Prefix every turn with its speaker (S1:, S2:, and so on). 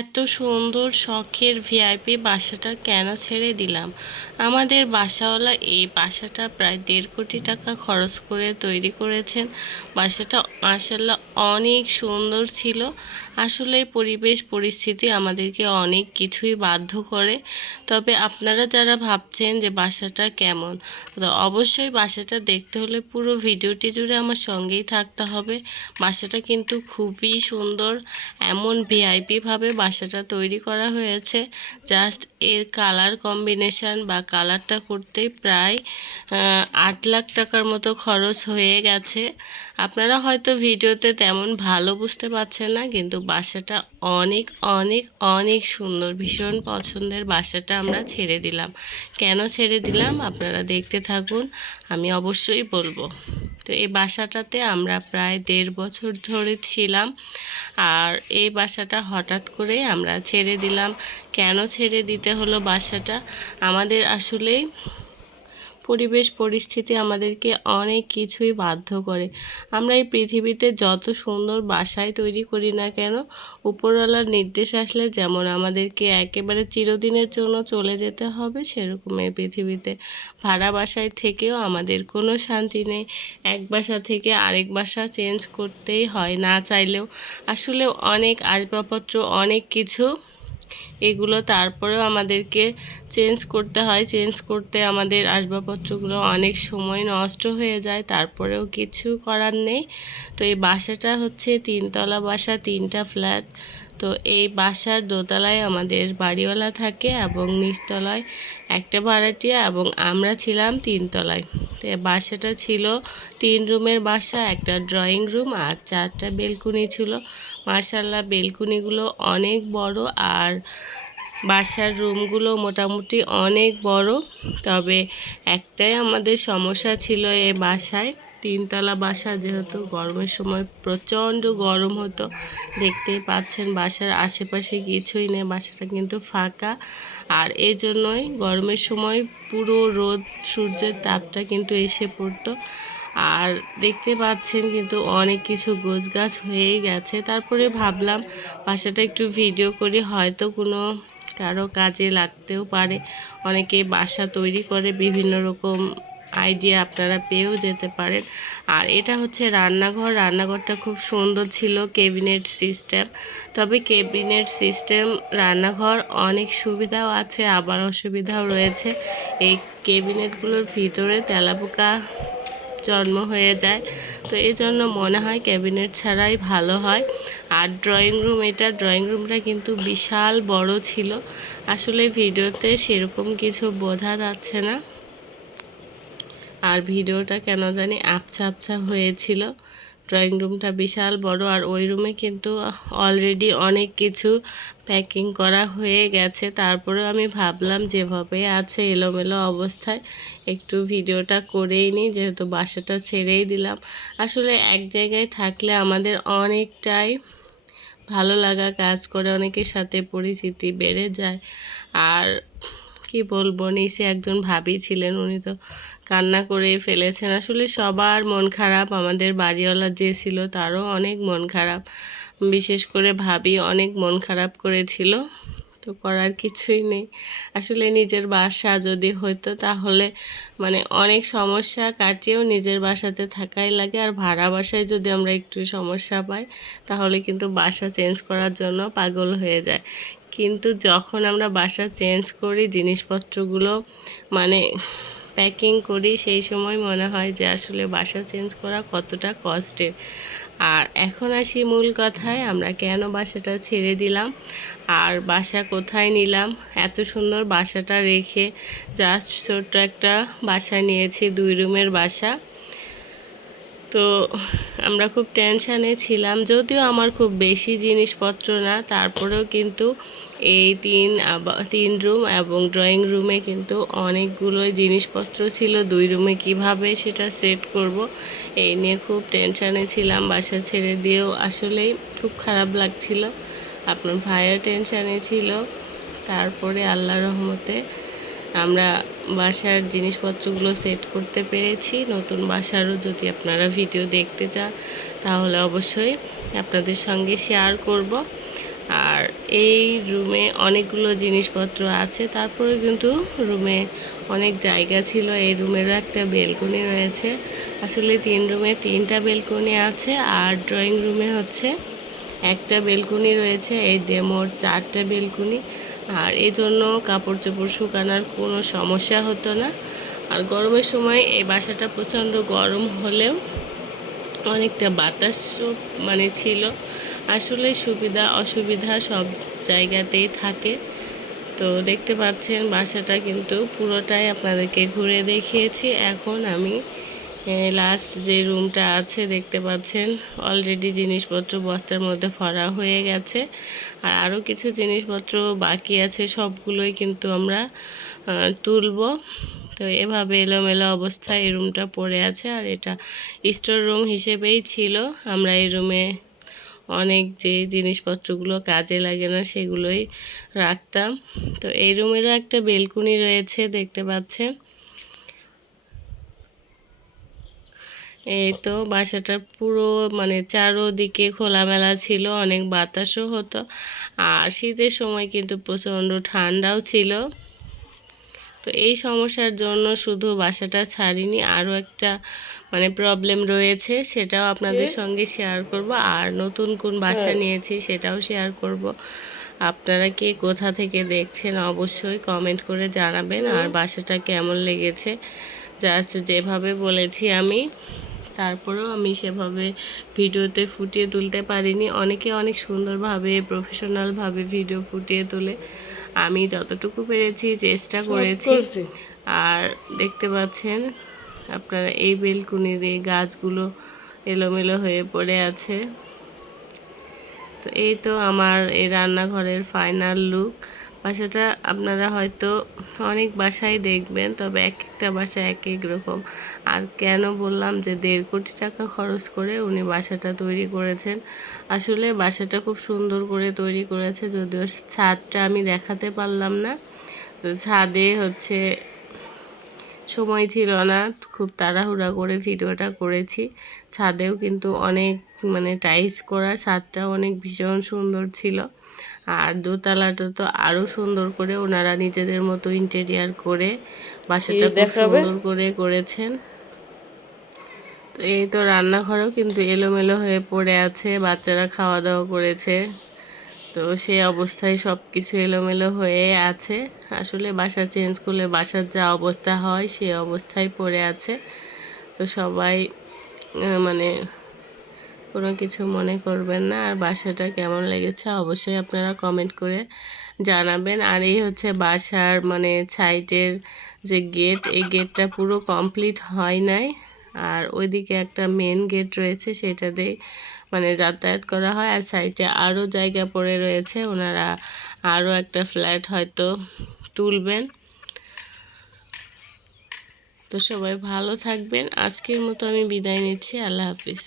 S1: এত সুন্দর শখের ভিআইপি বাসাটা কেন ছেড়ে দিলাম? আমাদের বাসাওয়ালা এই বাসাটা প্রায় দেড় কোটি টাকা খরচ করে তৈরি করেছেন। বাসাটা মাসাল্লাহ অনেক সুন্দর ছিল। আসলে পরিবেশ, পরিস্থিতি আমাদেরকে অনেক কিছুই বাধ্য করে। তবে আপনারা যারা ভাবছেন যে বাসাটা কেমন, তো অবশ্যই বাসাটা দেখতে হলে পুরো ভিডিওটি জুড়ে আমার সঙ্গেই থাকতে হবে। বাসাটা কিন্তু খুবই সুন্দর, এমন ভিআইপিভাবে বাসাটা তৈরি করা হয়েছে। জাস্ট এর কালার কম্বিনেশন বা কালারটা করতেই প্রায় আট লাখ টাকার মতো খরচ হয়ে গেছে। আপনারা হয়তো ভিডিওতে তেমন ভালো বুঝতে পারছেন না, কিন্তু বাসাটা অনেক অনেক অনেক সুন্দর। ভীষণ পছন্দের বাসাটা আমরা ছেড়ে দিলাম। কেন ছেড়ে দিলাম? আপনারা দেখতে থাকুন, আমি অবশ্যই বলব। তো এই বাসাটাতে আমরা প্রায় দেড় বছর ধরে ছিলাম। আর এই বাসাটা হঠাৎ করে আমরা ছেড়ে দিলাম। কেন ছেড়ে দিতে হলো বাসাটা? আমাদের আসলেই পরিবেশ পরিস্থিতি আমাদেরকে অনেক কিছুই বাধ্য করে। আমরা এই পৃথিবীতে যত সুন্দর বাসায় তৈরি করি না কেন, উপরওয়ালার নির্দেশ আসলে যেমন আমাদেরকে একেবারে চিরদিনের জন্য চলে যেতে হবে সেরকম এই পৃথিবীতে। ভাড়া বাসায় থেকেও আমাদের কোনো শান্তি নেই। এক বাসা থেকে আরেক বাসা চেঞ্জ করতেই হয় না চাইলেও। আসলে অনেক আসবাবপত্র, অনেক কিছু এগুলো তারপরেও আমাদেরকে চেঞ্জ করতে হয়। চেঞ্জ করতে আমাদের আসবাবপত্রগুলো অনেক সময় নষ্ট হয়ে যায়, তারপরেও কিছু করার নেই। তো এই বাসাটা হচ্ছে তিনতলা বাসা, তিনটা ফ্ল্যাট তো এই বাসার দোতলায় আমাদের বাড়িওয়ালা থাকে এবং নিচতলায় একটা ভাড়াটিয়া এবং আমরা ছিলাম তিনতলায়। তো বাসাটা ছিল তিন রুমের বাসা, একটা ড্রয়িং রুম আর চারটা বেলকুনি ছিল। মার্শাল্লাহ বেলকুনিগুলো অনেক বড় আর বাসার রুমগুলো মোটামুটি অনেক বড়। তবে একটাই আমাদের সমস্যা ছিল এ বাসায়। তিনতলা বাসা যেহেতু গরমের সময় প্রচণ্ড গরম হতো, দেখতেই পাচ্ছেন বাসার আশেপাশে কিছুই নেই, বাসাটা কিন্তু ফাঁকা। আর এই জন্যই গরমের সময় পুরো রোদ, সূর্যের তাপটা কিন্তু এসে পড়তো। আর দেখতে পাচ্ছেন কিন্তু অনেক কিছু গোছ গাছ হয়েই গেছে। তারপরে ভাবলাম বাসাটা একটু ভিডিও করি, হয়তো কোনো কারও কাজে লাগতেও পারে। অনেকে বাসা তৈরি করে বিভিন্ন রকম আইডিয়া আপনারা পেয়েও যেতে পারেন। আর এটা হচ্ছে রান্নাঘর। রান্নাঘরটা খুব সুন্দর ছিল কেবিনেট সিস্টেম। তবে কেবিনেট সিস্টেম, রান্নাঘর অনেক সুবিধাও আছে, আবার অসুবিধাও রয়েছে। এই কেবিনেটগুলোর ভিতরে তেলাপোকা জন্ম হয়ে যায়। তো এই জন্য মনে হয় ক্যাবিনেট ছাড়াই ভালো হয়। আর ড্রয়িং রুম, এটা ড্রয়িং রুমটা কিন্তু বিশাল বড় ছিল। আসলে ভিডিওতে সেরকম কিছু বোঝা যাচ্ছে না। আর ভিডিওটা কেন জানি আবছা আবছা হয়েছিল। ড্রয়িং রুমটা বিশাল বড় আর ওই রুমে কিন্তু অলরেডি অনেক কিছু প্যাকিং করা হয়ে গেছে। তারপরেও আমি ভাবলাম যেভাবে আছে এলোমেলো অবস্থায় একটু ভিডিওটা করেই নিই, যেহেতু বাসাটা ছেড়েই দিলাম। আসলে এক জায়গায় থাকলে আমাদের অনেকটাই ভালো লাগা কাজ করে, অনেকের সাথে পরিচিতি বেড়ে যায়। আর কি বলব নিচে একজন ভাবি ছিলেন, উনি তো কান্না করে ফেলেছেন। আসলে সবার মন খারাপ, আমাদের বাড়িওয়ালা যে ছিল তারও অনেক মন খারাপ। বিশেষ করে ভাবি অনেক মন খারাপ করেছিল, তো করার কিছুই নেই। আসলে নিজের বাসা যদি হতো তাহলে মানে অনেক সমস্যা কাটিয়েও নিজের বাসাতে থাকাই লাগে। আর ভাড়া বাসায় যদি আমরা একটু সমস্যা পাই, তাহলে কিন্তু বাসা চেঞ্জ করার জন্য পাগল হয়ে যায়। কিন্তু যখন আমরা বাসা চেঞ্জ করি, জিনিসপত্রগুলো মানে প্যাকিং করি, সেই সময় মনে হয় যে আসলে বাসা চেঞ্জ করা কতটা কষ্টের। আর এখন আসি মূল কথায়, আমরা কেন বাসাটা ছেড়ে দিলাম? আর বাসা কোথায় নিলাম? এত সুন্দর বাসাটা রেখে জাস্ট ছোট্ট একটা বাসা নিয়েছি, দুই রুমের বাসা। তো আমরা খুব টেনশানে ছিলাম, যদিও আমার খুব বেশি জিনিসপত্র না, তারপরেও কিন্তু এই তিন তিন রুম এবং ড্রয়িং রুমে কিন্তু অনেকগুলোই জিনিসপত্র ছিল, দুই রুমে কীভাবে সেটা সেট করব এই নিয়ে খুব টেনশানে ছিলাম, বাসা ছেড়ে দিয়েও আসলেই খুব খারাপ লাগছিল। আপনার ভাইও টেনশানে ছিল, তারপরে আল্লাহ রহমতে আমরা বাসার জিনিসপত্রগুলো সেট করতে পেরেছি। নতুন বাসারও যদি আপনারা ভিডিও দেখতে চান, তাহলে অবশ্যই আপনাদের সঙ্গে শেয়ার করব। আর এই রুমে অনেকগুলো জিনিসপত্র আছে। তারপরে কিন্তু রুমে অনেক জায়গা ছিল। এই রুমেরও একটা বেলকনি রয়েছে। আসলে তিন রুমে তিনটা বেলকনি আছে আর ড্রয়িং রুমে হচ্ছে একটা বেলকনি রয়েছে। এই ডেমোর চারটা বেলকনি। আর এই জন্য কাপড় চোপড় শুকানোর কোনো সমস্যা হতো না। আর গরমের সময় এই বাসাটা প্রচণ্ড গরম হলেও অনেকটা বাতাসও মানে ছিল। আসলে সুবিধা, অসুবিধা সব জায়গাতেই থাকে। তো দেখতে পাচ্ছেন বাসাটা কিন্তু পুরোটাই আপনাদেরকে ঘুরে দেখিয়েছি। এখন আমি লাস্ট যে রুমটা আছে, দেখতে পাচ্ছেন অলরেডি জিনিসপত্র বস্তার মধ্যে ভরা হয়ে গেছে। আর আরও কিছু জিনিসপত্র বাকি আছে, সবগুলোই কিন্তু আমরা তুলব। তো এভাবে এলোমেলো অবস্থায় এই রুমটা পড়ে আছে, আর এটা স্টোর রুম হিসেবেই ছিল। আমরা এই রুমে অনেক যে জিনিসপত্রগুলো কাজে লাগে না, সেগুলোই রাখতাম। তো এই রুমেরও একটা বেলকুনি রয়েছে, দেখতে পাচ্ছেন। এই তো বাসাটা পুরো মানে চারোদিকে খোলামেলা ছিল অনেক বাতাসও হতো। আর শীতের সময় কিন্তু প্রচণ্ড ঠান্ডাও ছিল। তো এই সমস্যার জন্য শুধু বাসাটা ছাড়িনি আরও একটা মানে প্রবলেম রয়েছে সেটাও আপনাদের সঙ্গে শেয়ার করব। আর নতুন কোন বাসা হ্যাঁ। নিয়েছি সেটাও শেয়ার করব। আপনারা কে কোথা থেকে দেখছেন অবশ্যই কমেন্ট করে জানাবেন। আর বাসাটা কেমন লেগেছে জাস্ট যেভাবে বলেছি আমি। তারপরেও আমি সেভাবে ভিডিওতে ফুটিয়ে তুলতে পারিনি। অনেকে অনেক সুন্দরভাবে প্রফেশনালভাবে ভিডিও ফুটিয়ে তোলে। আমি যতটুকু পেরেছি চেষ্টা করেছি। আর দেখতে পাচ্ছেন আপনারা এই বেলকুনির এই গাছগুলো এলোমেলো হয়ে পড়ে আছে। তো এই তো আমার এই রান্নাঘরের ফাইনাল লুক বাসাটা আপনারা হয়তো অনেক বাসায় দেখবেন, তবে এক একটা বাসা এক এক রকম। আর কেন বললাম যে দেড় কোটি টাকা খরচ করে উনি বাসাটা তৈরি করেছেন। আসলে বাসাটা খুব সুন্দর করে তৈরি করেছে, যদিও ছাদটা আমি দেখাতে পারলাম না। তো ছাদে হচ্ছে সময় ছিল না, খুব তাড়াহুড়া করে ভিডিওটা করেছি। ছাদেও কিন্তু অনেক মানে টাইস করা, ছাদটাও অনেক ভীষণ সুন্দর ছিল। আর দোতলাটা তো আরও সুন্দর করে ওনারা নিজেদের মতো ইন্টেরিয়ার করে বাসাটা খুব সুন্দর করে করেছেন। তো এই তো রান্নাঘরও কিন্তু এলোমেলো হয়ে পড়ে আছে বাচ্চারা খাওয়া দাওয়া করেছে। তো সে অবস্থায় সব কিছু এলোমেলো হয়ে আছে। আসলে বাসা চেঞ্জ করলে বাসার যা অবস্থা হয় সে অবস্থায় পড়ে আছে। তো সবাই মানে কোনো কিছু মনে করবেন না। আর বাসাটা কেমন লেগেছে অবশ্যই আপনারা কমেন্ট করে জানাবেন। আর এই হচ্ছে বাসার মানে সাইডের যে গেট এই গেটটা পুরো কমপ্লিট হয় নাই। আর ওইদিকে একটা মেন গেট রয়েছে, সেটা দিয়ে মানে যাতায়াত করা হয়। আর সাইডে আরও জায়গা পড়ে রয়েছে, ওনারা আরও একটা ফ্ল্যাট হয়তো তুলবেন। তো সবাই ভালো থাকবেন। আজকের মতো আমি বিদায় নিচ্ছি, আল্লাহ হাফিজ।